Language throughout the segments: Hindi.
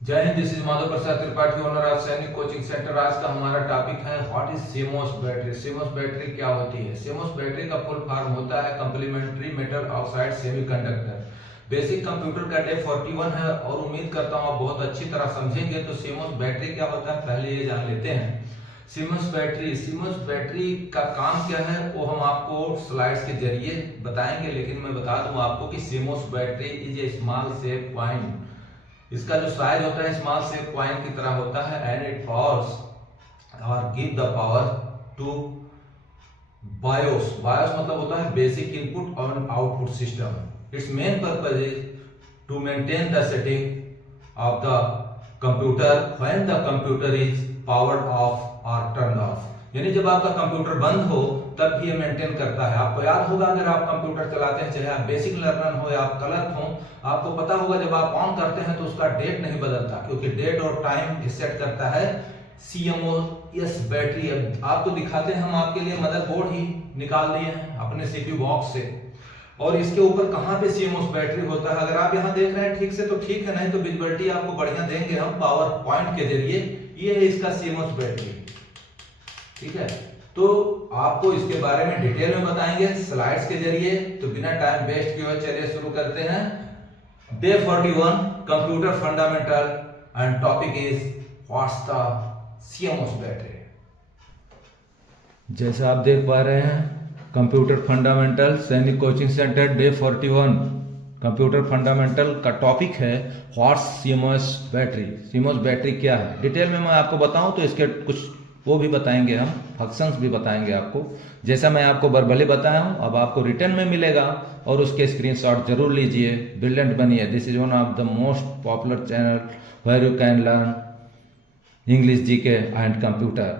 जय Hind. This is Madhav Prasad Tripathi, owner of सैनिक कोचिंग सेंटर। आज का हमारा टॉपिक है what is CMOS battery. CMOS battery क्या होती है? सीमोस बैटरी का फुल फॉर्म होता है complementary metal oxide semiconductor. Basic computer का डे 41 है और उम्मीद करता हूँ आप बहुत अच्छी तरह समझेंगे। तो सीमोस बैटरी क्या होता है पहले ये जान लेते हैं। सीमोस बैटरी का काम क्या है वो हम आपको स्लाइड्स के जरिए बताएंगे, लेकिन मैं बता दूं आपको कि CMOS battery is a small shape coin. इसका जो साइज होता है स्मॉल शेप कॉइन की तरह होता है एंड इट पावर्स और give the power to BIOS. BIOS मतलब होता है बेसिक इनपुट और output system. Its main purpose is to maintain the setting of the computer when the computer is powered off और टर्न ऑफ। यानी जब आपका कंप्यूटर बंद हो तब भी ये मेंटेन करता है। आपको याद होगा अगर आप कंप्यूटर चलाते हैं, चाहे आप बेसिक लर्नर हो या आप क्लर्क हो, आपको पता होगा जब आप ऑन करते हैं तो उसका डेट नहीं बदलता, क्योंकि डेट और टाइम सेट करता है सीएमओएस बैटरी। अब आपको दिखाते हैं, हम आपके लिए मदरबोर्ड ही निकाल लिए हैं अपने सीपीयू बॉक्स से, और इसके ऊपर कहां पे सीएमओएस बैटरी होता है। अगर आप यहां देख रहे हैं ठीक से तो ठीक है, नहीं तो विजिबिलिटी आपको बढ़िया देंगे हम पावर पॉइंट के जरिए। ये है इसका सीएमओएस बैटरी, ठीक है। तो आपको इसके बारे में डिटेल में बताएंगे स्लाइड्स के जरिए। तो बिना टाइम वेस्ट किए हुए चलिए शुरू करते हैं। Day 41 computer fundamental and topic is what's the CMOS battery. जैसा आप देख पा रहे हैं कंप्यूटर फंडामेंटल सैनिक coaching centre day 41 computer fundamental का टॉपिक है what's CMOS battery. CMOS battery क्या है डिटेल में मैं आपको बताऊं तो इसके कुछ वो भी बताएंगे, हम फंक्शंस भी बताएंगे आपको। जैसा मैं आपको वर्बली बताया हूँ अब आपको रिटर्न में मिलेगा और उसके स्क्रीनशॉट जरूर लीजिए, ब्रिलियंट बनिए। This is one of the most popular channel where you can learn English GK and computer.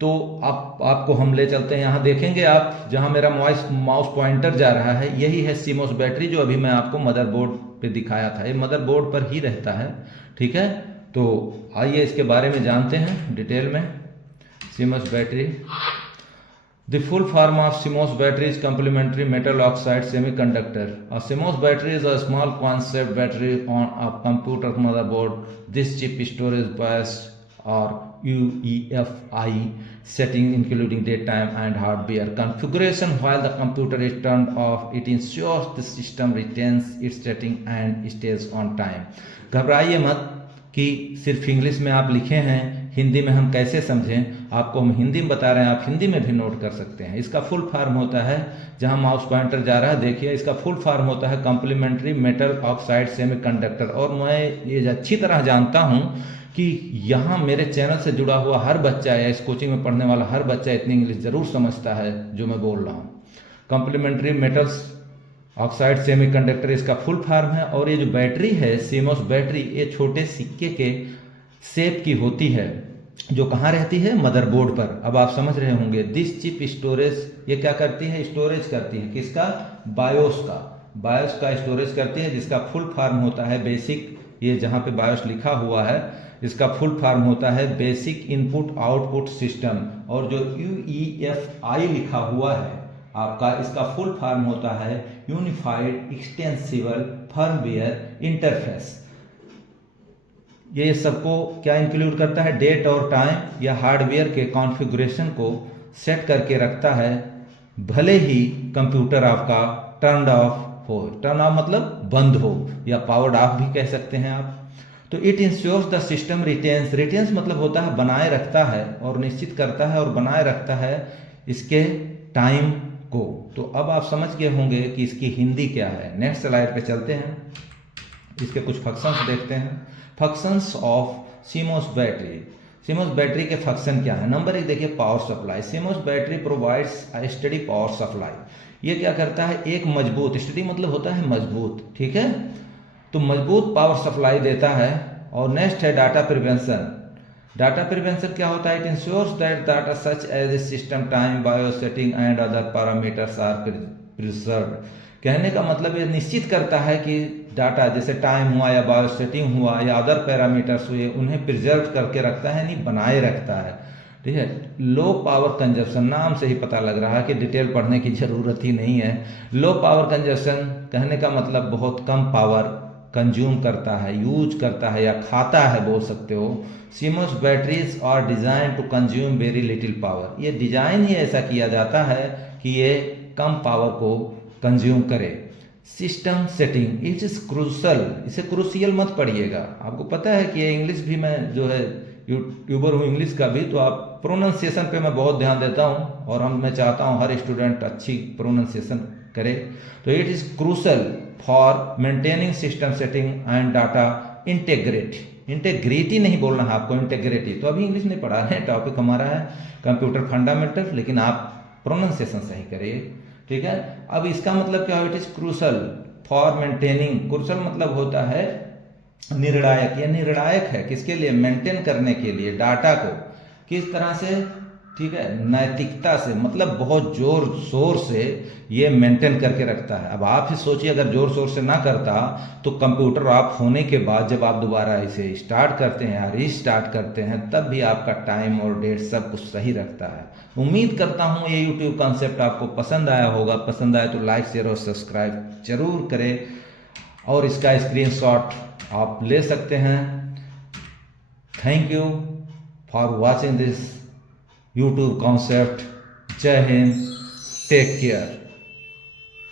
तो आपको हम ले चलते हैं, यहाँ देखेंगे आप जहाँ मेरा माउस पॉइंटर जा रहा है यही है सीमोस बैटरी, जो अभी मैं आपको मदरबोर्ड पे दिखाया था। ये मदरबोर्ड पर ही रहता है, ठीक है। तो आइए इसके बारे में जानते हैं डिटेल में। CMOS battery. The full form of CMOS battery is complementary metal oxide semiconductor. A CMOS battery is a small concept battery on a computer motherboard. This chip storage BIOS or UEFI setting including daytime and hardware configuration. While the computer is turned off, it ensures the system retains its setting and stays on time. घबराइए मत कि सिर्फ इंग्लिश में आप लिखे हैं, हिंदी में हम कैसे समझें। आपको हम हिंदी में बता रहे हैं, आप हिंदी में भी नोट कर सकते हैं। इसका फुल फॉर्म होता है, जहां माउस पॉइंटर जा रहा है देखिए, इसका फुल फॉर्म होता है कॉम्प्लीमेंट्री मेटल ऑक्साइड सेमीकंडक्टर। और मैं ये अच्छी तरह जानता हूं कि यहाँ मेरे चैनल से जुड़ा हुआ हर बच्चा या इस कोचिंग में पढ़ने वाला हर बच्चा इतनी इंग्लिश जरूर समझता है जो मैं बोल रहा हूँ। कॉम्प्लीमेंट्री मेटल्स ऑक्साइड सेमीकंडक्टर इसका फुल फॉर्म है। और ये जो बैटरी है सीमोस बैटरी, ये छोटे सिक्के के शेप की होती है, जो कहाँ रहती है? मदरबोर्ड पर। अब आप समझ रहे होंगे दिस चिप स्टोरेज, ये क्या करती है? स्टोरेज करती है किसका? बायोस का। बायोस का स्टोरेज करती है, जिसका फुल फॉर्म होता है बेसिक। ये जहाँ पे बायोस लिखा हुआ है इसका फुल फॉर्म होता है बेसिक इनपुट आउटपुट सिस्टम। और जो UEFI लिखा हुआ है आपका, इसका फुल फॉर्म होता है यूनिफाइड एक्सटेंसिबल फर्मवेयर इंटरफेस। ये सबको क्या इंक्लूड करता है? डेट और टाइम या हार्डवेयर के कॉन्फ़िगरेशन को सेट करके रखता है, भले ही कंप्यूटर आपका टर्न ऑफ हो। टर्न ऑफ मतलब बंद हो, या पावर्ड ऑफ भी कह सकते हैं आप। तो it ensures the system retains. Retains मतलब होता है बनाए रखता है, और निश्चित करता है और बनाए रखता है इसके टाइम को। तो अब आप समझ गए होंगे कि इसकी हिंदी क्या है। नेक्स्ट स्लाइड पे चलते हैं, इसके कुछ फंक्शंस देखते हैं। Functions of CMOS battery. CMOS battery के फंक्शन क्या है? नंबर 1 देखिए, power supply. CMOS battery provides a study power supply. ये क्या करता है? एक मजबूत, स्टडी मतलब होता है मजबूत, ठीक है। तो मजबूत पावर सप्लाई देता है। और नेक्स्ट है डाटा प्रिवेंशन। डाटा प्रिवेंशन क्या होता है? It ensures that data such as a system time BIOS setting and other parameters are preserved. कहने का मतलब ये निश्चित करता है कि डाटा जैसे टाइम हुआ या बायोस सेटिंग हुआ या अदर पैरामीटर्स हुए, उन्हें प्रिजर्व करके रखता है, नहीं बनाए रखता है, ठीक है। लो पावर कंजप्शन, नाम से ही पता लग रहा है कि डिटेल पढ़ने की जरूरत ही नहीं है। लो पावर कंजप्शन कहने का मतलब बहुत कम पावर कंज्यूम करता है, यूज करता है या खाता है बोल सकते हो। CMOS batteries are design to consume very little power. ये डिजाइन ही ऐसा किया जाता है कि ये कम पावर को कंज्यूम करे। System setting it is crucial, इसे क्रूशियल मत पढ़िएगा। आपको पता है कि ये इंग्लिश भी मैं जो है यूट्यूबर हूँ इंग्लिश का भी, तो आप प्रोनाउंसिएशन पे मैं बहुत ध्यान देता हूँ और मैं चाहता हूँ हर स्टूडेंट अच्छी प्रोनाउंसिएशन करे। तो it is crucial for maintaining system setting and data integrity नहीं बोलना है आपको, इंटेग्रिटी। तो अभी इंग्लिश नहीं पढ़ा रहे हैं, टॉपिक हमारा है कंप्यूटर फंडामेंटल, लेकिन आप प्रोनाउंसिएशन सही करिए, ठीक है। अब इसका मतलब क्या है, it is crucial for maintaining. Crucial मतलब होता है निर्णायक, यह निर्णायक है किसके लिए, मेंटेन करने के लिए डाटा को। किस तरह से, ठीक है, नैतिकता से, मतलब बहुत जोर शोर से ये मेंटेन करके रखता है। अब आप ही सोचिए अगर जोर शोर से ना करता तो कंप्यूटर ऑफ होने के बाद जब आप दोबारा इसे स्टार्ट करते हैं या रीस्टार्ट करते हैं तब भी आपका टाइम और डेट सब कुछ सही रखता है। उम्मीद करता हूँ ये यूट्यूब कॉन्सेप्ट आपको पसंद आया होगा। पसंद आए तो लाइक शेयर और सब्सक्राइब जरूर करें और इसका स्क्रीनशॉट आप ले सकते हैं। Thank you for watching this YouTube concept. Jai Hind, take care.